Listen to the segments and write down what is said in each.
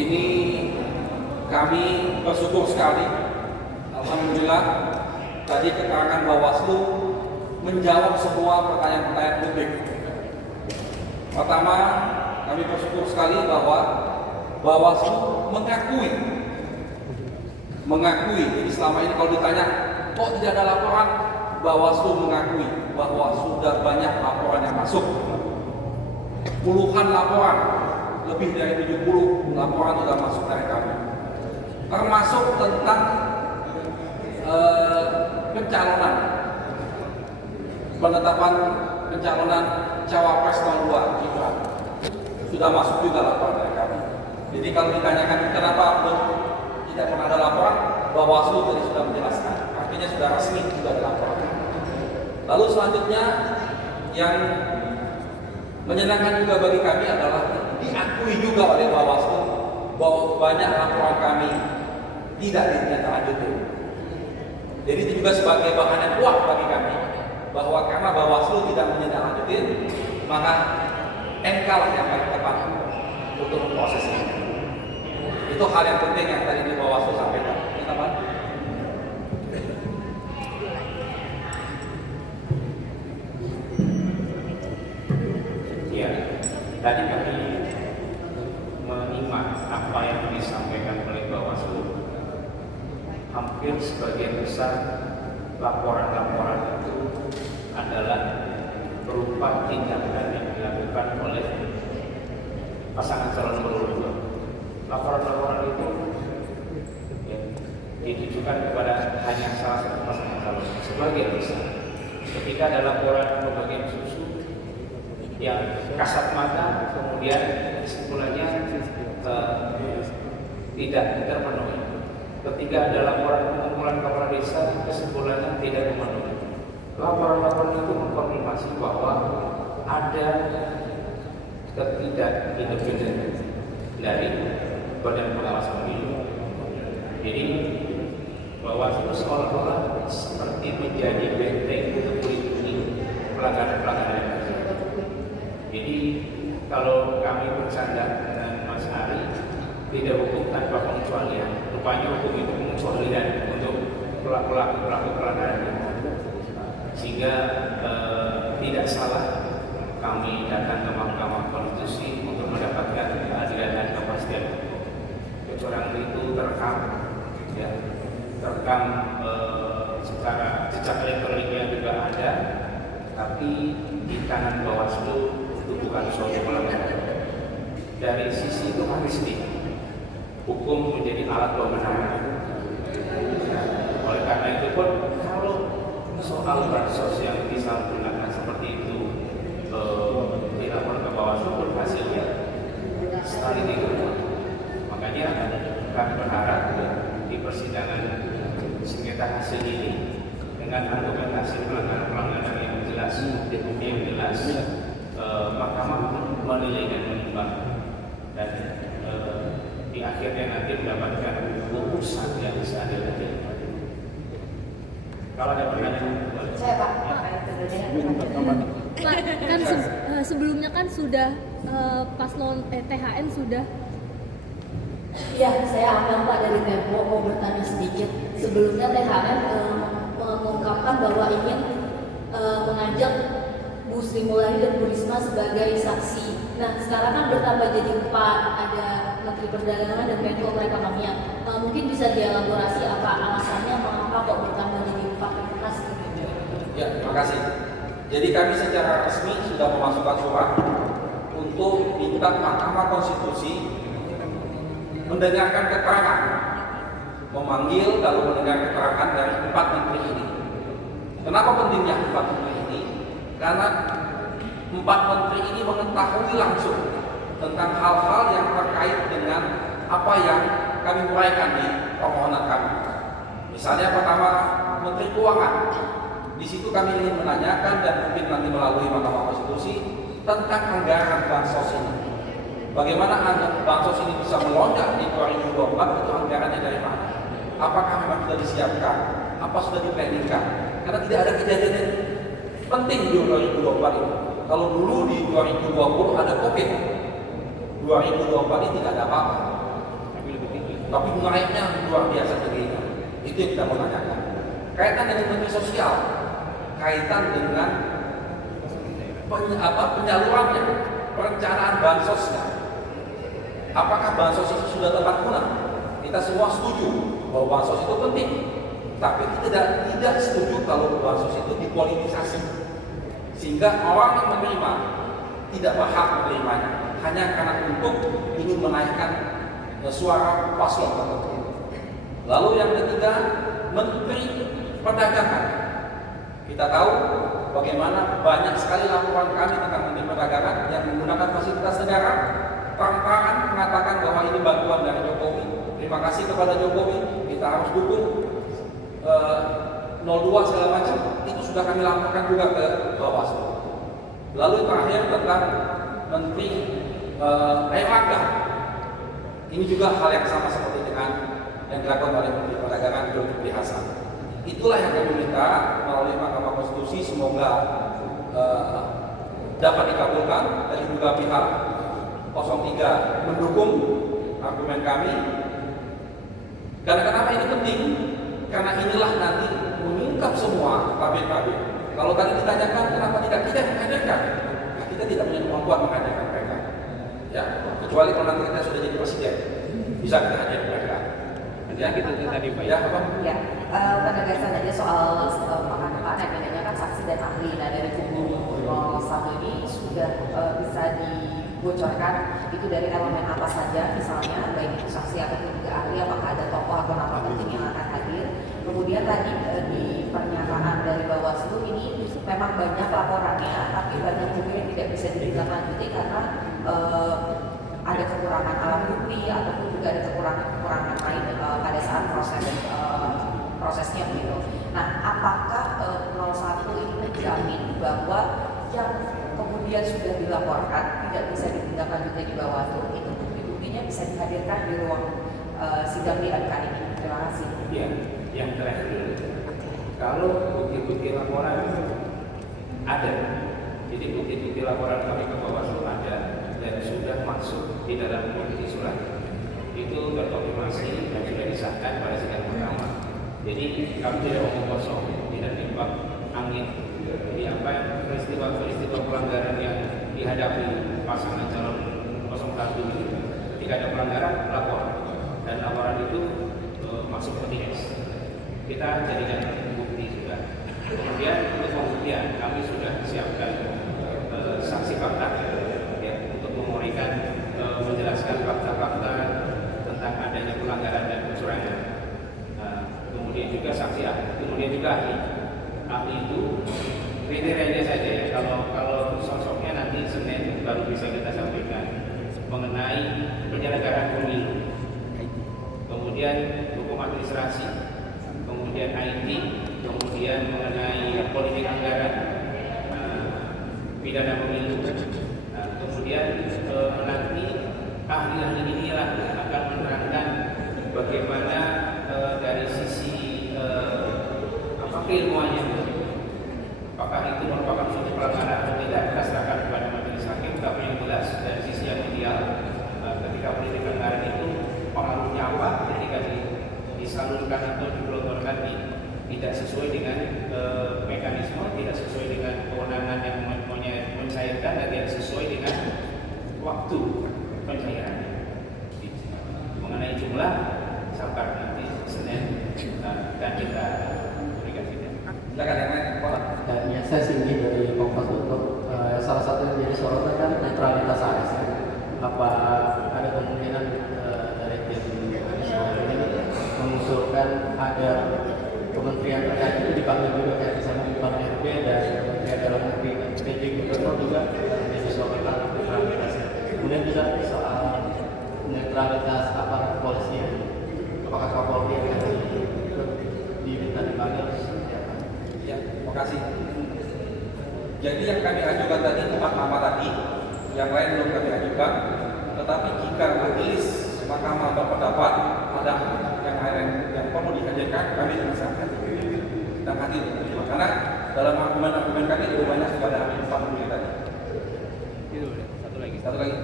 Ini kami bersyukur sekali, alhamdulillah tadi keterangan Bawaslu menjawab semua pertanyaan-pertanyaan publik. Pertama, kami bersyukur sekali bahwa Bawaslu mengakui. Jadi selama ini kalau ditanya kok tidak ada laporan, Bawaslu mengakui bahwa sudah banyak laporan yang masuk. Puluhan laporan, lebih dari 70 laporan sudah masuk dari kami. Termasuk tentang pencalonan, penetapan pencalonan Cawapres 02 Gibran. Sudah masuk juga laporan dari kami. Jadi kalau ditanyakan kenapa belum tidak pernah ada laporan, Bawaslu tadi sudah menjelaskan. Artinya sudah resmi sudah ada laporan. Lalu selanjutnya yang menyenangkan juga bagi kami adalah diakui juga oleh Bawaslu bahwa banyak laporan kami tidak ditindaklanjuti. Jadi itu juga sebagai bahan yang kuat bagi kami bahwa karena Bawaslu tidak menindaklanjuti, maka MK lah yang paling tepat untuk memproses ini. Itu hal yang penting yang tadi di Bawaslu sampaikan. Kenapa? Ya, tadi kami menyimak apa yang disampaikan oleh Bawaslu. Hampir sebagian besar laporan-laporan itu adalah berupa tindakan yang dilakukan oleh pasangan calon nomor 2. Laporan-laporan itu ya, ditujukan kepada hanya salah satu pasangan calon. Sebagian besar ketika ada laporan pembagian susu yang kasat mata, kemudian kesimpulannya tidak terpenuhi. Ketika ada laporan pengumpulan kepala desa, kesimpulannya tidak memenuhi. Laporan-laporan itu mengkonfirmasi bahwa ada ketidakindependenan dari Badan Pengawas Pemilu. Jadi Bawaslu seolah-olah seperti menjadi benteng untuk melindungi pelanggaran-pelanggaran yang terjadi. Jadi kalau kami bercanda dengan Mas Ari, tidak hukum tanpa pengecualian. Rupanya hukum itu pengecualian untuk pelaku-pelaku pelanggaran. Sehingga tidak salah kami datang ke Mahkamah Konstitusi untuk mendapatkan keadilan dan kepastian. Kecurangan itu terekam, ya, terekam secara jejak elektroniknya juga ada, tapi di tangan Bawaslu itu bukan suatu pelanggaran. Dari sisi humanistik, hukum menjadi alat pembenaran. Oleh karena itu pun kalau soal bansos yang disalahgunakan seperti itu dilaporkan ke Bawaslu pun hasilnya sekali diterima. Makanya kami berharap di persidangan sengketa hasil ini dengan argumentasi pelanggaran-pelanggaran yang jelas, bukti yang jelas, Mahkamah menilai dan menimbang dan di akhirnya nanti mendapatkan putusan yang seadil adilnya. Kalau ada pertanyaan, saya Pak. Pak, kan sebelumnya kan sudah paslon THN sudah. Ya, saya akan Pak dari Tempo mau bertanya sedikit. Sebelumnya THN mengungkapkan bahwa ingin mengajak Bu Sri Mulyani dan Bu Risma sebagai saksi. Nah, sekarang kan bertambah jadi 4, ada Menteri Perdagangan dan Menko Perekonomian. Mungkin bisa dielaborasi apa alasannya mengapa kok bertambah jadi 4 kasih? Ya, terima kasih. Jadi kami secara resmi sudah memasukkan surat untuk minta Mahkamah Konstitusi mendengarkan keterangan, memanggil lalu mendengar keterangan dari 4 menteri ini. Kenapa pentingnya 4 menteri ini? Karena 4 menteri ini mengetahui langsung tentang hal-hal yang terkait dengan apa yang kami uraikan di permohonan kami. Misalnya pertama, Menteri Keuangan. Di situ kami ingin menanyakan dan mungkin nanti melalui Mahkamah Konstitusi tentang anggaran bansos ini. Bagaimana bansos ini bisa melonjak di 2024, itu anggarannya dari mana? Apakah memang sudah disiapkan? Apa sudah diplanningkan? Karena tidak ada kejadian yang penting di 2024 ini. Kalau dulu di 2020 ada COVID, 2024 ini tidak ada apa-apa. tapi naiknya luar biasa tingginya. Itu yang kita mau tanyakan. Kaitan dengan Menteri Sosial, kaitan dengan penyalurannya, perencanaan bansosnya. Apakah bansos itu sudah tepat guna? Kita semua setuju bahwa bansos itu penting, tapi kita tidak setuju kalau bansos itu dipolitisasi, sehingga orang yang menerima tidak berhak menerimanya hanya karena untuk ingin menaikkan suara paslon tertentu. Lalu yang ketiga, Menteri Perdagangan. Kita tahu bagaimana banyak sekali laporan kami tentang Menteri Perdagangan yang menggunakan fasilitas negara, terang-terangan mengatakan bahwa ini bantuan dari Jokowi. Terima kasih kepada Jokowi, kita harus dukung 02 segala macam. Itu sudah kami laporkan juga ke Bawaslu. Lalu terakhir tentang Menteri Airlangga. Ini juga hal yang sama seperti dengan yang dilakukan oleh Menteri Perdagangan Zulkifli Hasan. Itulah yang kami minta melalui Mahkamah Konstitusi, semoga dapat dikabulkan. Dan juga pihak 03 mendukung argumen kami. Karena kenapa ini penting? Karena inilah nanti mengungkap semua tabir-tabir. Kalau tadi ditanyakan kenapa tidak kita menghadirkan, nah, kita tidak punya kemampuan menghadirkan mereka. Ya, kecuali kalau nanti kita sudah jadi presiden, bisa kita hadirkan mereka. Ya, gitu tadi Pak. Ya, apa? Ya, penegasan aja soal pekan-pekan yang menanyakan saksi dan ahli. Nah, dari kubu 01 ini sudah bisa dibocorkan itu dari elemen apa saja, misalnya baik itu saksi ataupun juga ahli, apakah ada tokoh atau nama penting yang akan hadir. Kemudian tadi di pernyataan dari Bawaslu ini memang banyak laporannya, tapi banyak juga yang tidak bisa ditindaklanjuti karena ada kekurangan alat bukti ataupun juga ada kekurangan lain pada saat prosesnya begitu. Nah, apakah 01 ini menjamin bahwa yang kemudian sudah dilaporkan tidak bisa ditindaklanjuti di Bawaslu itu bukti-buktinya bisa dihadirkan di ruang sidang di MK ini? Terima kasih. Ya, yang terakhir dulu. Kalau bukti-bukti laporan ada, jadi bukti-bukti laporan kami ke Bawaslu ada dan sudah masuk di dalam bukti surat, itu terkonfirmasi dan sudah disahkan pada sidang pertama. Jadi kami tidak omong kosong, tidak timbang angin. Jadi apa peristiwa-peristiwa pelanggaran yang dihadapi pasangan calon 01 ini, jika ada pelanggaran lapor, dan laporan itu masuk ke TS. Kita jadikan bukti sudah. Kemudian untuk pembuktian kami sudah siapkan saksi fakta ya, untuk memurikan menjelaskan fakta-fakta tentang adanya pelanggaran dan kecurangan. Kemudian juga saksi ahli, kemudian juga ahli. Ahli itu kriterianya saja ya. Kalau sosoknya nanti Senin baru bisa kita sampaikan mengenai penyelenggaraan pemilu. Kemudian hukum administrasi, kemudian IT, kemudian mengenai politik anggaran, pidana pemilu. Kemudian nanti ahli-ahli inilah akan menerangkan bagaimana dari sisi keilmuannya, apakah itu merupakan suatu pelanggaran atau tidak, kita serahkan kepada majelis hakim. Tapi yang jelas dari sisi yang ideal, ketika politik anggaran itu pengaruhnya apa ketika disalurkan atau digelontorkan tidak sesuai dengan mekanisme, tidak sesuai dengan kewenangan yang mencairkan, dan tidak sesuai dengan waktu pencairannya. Mengenai jumlah, sabar nanti Senin dan kita berikan sidang. Silakan yang lain, Pak. Dan ya, saya Singgi dari Kompas untuk salah satu yang jadi sorotan kan netralitas ASN. Apa ada kemungkinan dari tim ini mengusulkan agar kementerian terkait itu dipanggil juga kayak misalnya di RB dan Kementerian Dalam Negeri, PJ Gubernur juga disesuaikan netralitasnya. Kemudian juga soal netralitas aparat kepolisian, apakah Kapolri yang diminta dipanggil? Ya, terima kasih. Jadi yang kami ajukan tadi 4 nama tadi, yang lain belum kami ajukan. Tetapi jika majelis mahkamah berpendapat ada yang lain yang perlu dihadirkan, kami akan hadir. Karena dalam argumen-argumen kami lebih banyak kepada 4 menit tadi. Itu satu lagi. Satu lagi.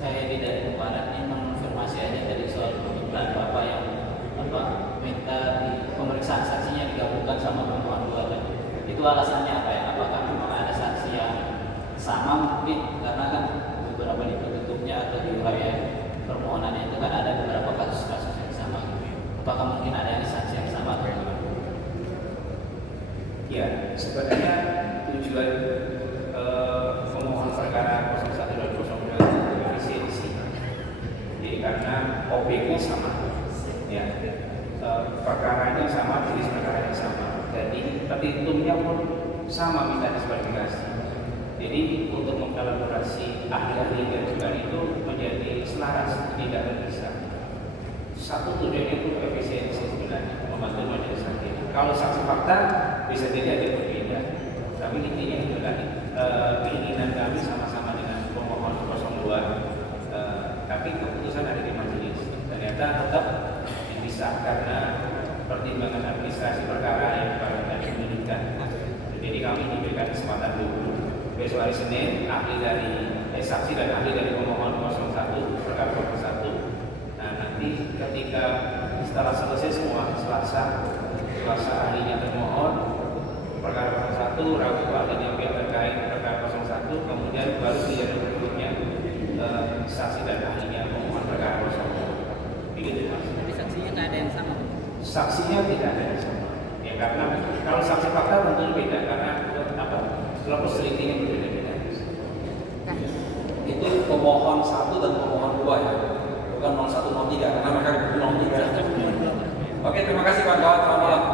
Saya tidak kemarin ini mengonfirmasi aja dari soal tuntutan Bapak yang minta di pemeriksaan saksinya digabungkan sama pemohon 2 tadi. Itu alasannya apa ya? Apakah memang ada saksi yang sama mungkin karena kan beberapa di petutupnya atau di uraian permohonannya itu kan ada beberapa kasus-kasus yang sama. Apakah mungkin ada yang saksi yang sama atau tidak? Ya, sebenarnya tujuan pemohon perkara 01 dan 02 itu efisiensi. Jadi karena objeknya sama, ya, perkaranya sama, jenis perkaranya sama. Jadi petitumnya pun sama minta diskualifikasi. Jadi untuk mengkolaborasi ahli-ahli dan juga itu menjadi selaras, tidak terpisah. Satu tujuannya itu efisiensi sebenarnya, membantu majelis hakim. Kalau saksi fakta bisa jadi ada berbeda, tapi intinya itu tadi keinginan kami sama-sama dengan pemohon 02. Tapi keputusan ada di majelis. Ternyata tetap dipisah karena pertimbangan administrasi perkara yang kami menyebutkan. Jadi kami diberikan kesempatan dulu. Besok hari Senin, ahli dari saksi dan ahli dari pemohon 01 perkara 01. Nah nanti ketika setelah selesai semua Selasa ahlinya termohon perkara 01, Rabu ahlinya pihak terkait perkara 01, kemudian baru yang berikutnya saksi dan ahlinya pemohon perkara 02. Begitu mas. Jadi saksinya nggak ada yang sama? Saksinya tidak ada yang sama. Ya karena kalau saksi fakta tentu beda karena kelompok selitinya berbeda-beda. Itu pemohon 1 dan pemohon 2 ya, bukan 01 03 karena mereka 03. Oke, terima kasih kawan-kawan. Selamat malam.